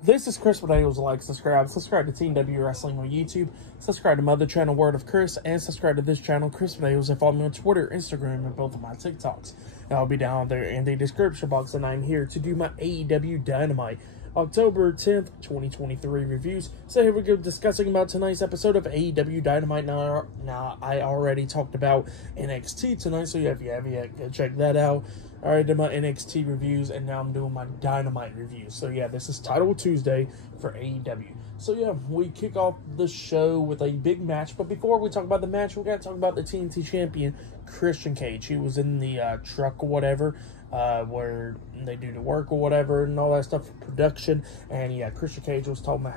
This is Chris with AEW. Like, subscribe to Team W Wrestling on YouTube, subscribe to my other channel, Word of Chris, and subscribe to this channel, Chris with AEW, and follow me on Twitter, Instagram, and both of my TikToks. I'll be down there in the description box, and I'm here to do my AEW Dynamite October 10th, 2023 reviews. So here we go, discussing about tonight's episode of AEW Dynamite. Now I already talked about NXT tonight, so if you haven't yet, go check that out. I already did my NXT reviews, and now I'm doing my Dynamite reviews. So yeah, this is Title Tuesday for AEW. So yeah, we kick off the show with a big match. But before we talk about the match, we got to talk about the TNT champion, Christian Cage. He was in the truck or whatever, where they do the work or whatever and all that stuff for production. And yeah, Christian Cage was talking about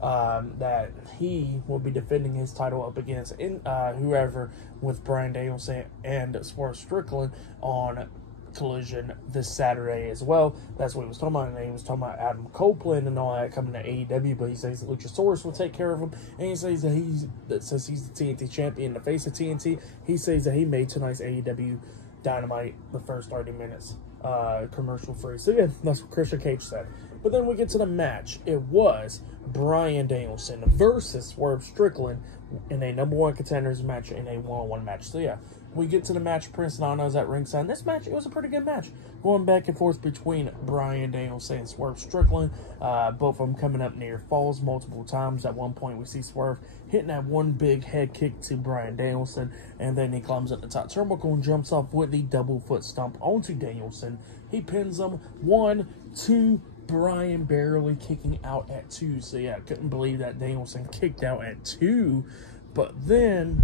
how that he will be defending his title up against whoever, with Bryan Danielson and Swerve Strickland on Collision this Saturday as well. That's what he was talking about. And he was talking about Adam Copeland and all that coming to AEW, but he says Luchasaurus will take care of him. And he says that since he's the TNT champion, the face of TNT, he says that he made tonight's AEW Dynamite the first 30 minutes commercial free. So yeah, that's what Christian Cage said. But then we get to the match. It was Bryan Danielson versus Swerve Strickland in a #1 contenders match, in a one-on-one match. So yeah, we get to the match. Prince Nana's at ringside. This match, it was a pretty good match, going back and forth between Bryan Danielson and Swerve Strickland. Both of them coming up near falls multiple times. At one point, we see Swerve hitting that one big head kick to Bryan Danielson, and then he climbs up the top turnbuckle and jumps off with the double foot stomp onto Danielson. He pins him 1, 2. Bryan barely kicking out at 2. So yeah, I couldn't believe that Danielson kicked out at 2. But then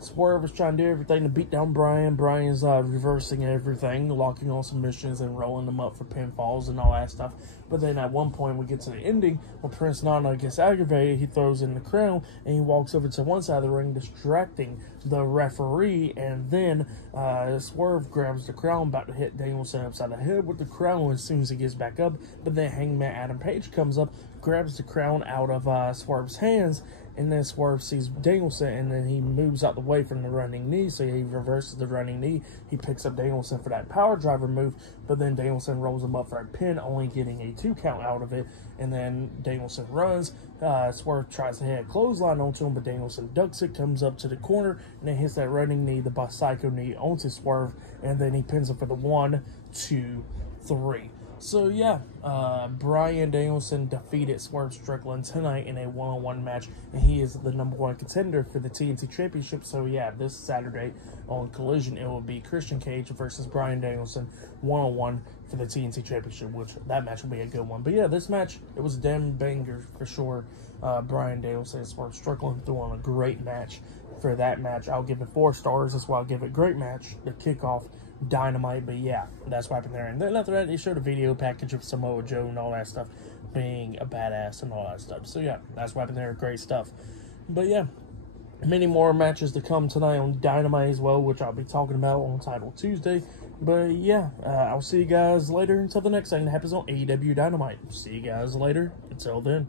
Swerve was trying to do everything to beat down Bryan. Bryan's reversing everything, locking on submissions and rolling them up for pinfalls and all that stuff. But then at one point we get to the ending where Prince Nana gets aggravated. He throws in the crown and he walks over to one side of the ring, distracting the referee. And then Swerve grabs the crown, about to hit Danielson upside the head with the crown as soon as he gets back up. But then Hangman Adam Page comes up, grabs the crown out of Swerve's hands. And then Swerve sees Danielson, and then he moves out the way from the running knee. So he reverses the running knee. He picks up Danielson for that power driver move, but then Danielson rolls him up for a pin, only getting a 2 count out of it. And then Danielson runs. Swerve tries to hit a clothesline onto him, but Danielson ducks it, comes up to the corner, and then hits that running knee, the Psycho knee, onto Swerve. And then he pins him for the 1, 2, 3. So yeah, Bryan Danielson defeated Swerve Strickland tonight in a one-on-one match, and he is the #1 contender for the TNT Championship. So yeah, this Saturday on Collision, it will be Christian Cage versus Bryan Danielson one-on-one for the TNT Championship, which that match will be a good one. But yeah, this match, it was a damn banger for sure. Bryan Danielson and Swerve Strickland threw on a great match. For that match, I'll give it 4 stars. That's why I'll give it great match, the kickoff Dynamite. But yeah, that's what happened there. And then after that, they showed a video package of Samoa Joe and all that stuff, being a badass and all that stuff. So yeah, that's what happened there. Great stuff. But yeah, many more matches to come tonight on Dynamite as well, which I'll be talking about on Title Tuesday. But yeah, I'll see you guys later until the next thing that happens on AEW Dynamite. See you guys later. Until then.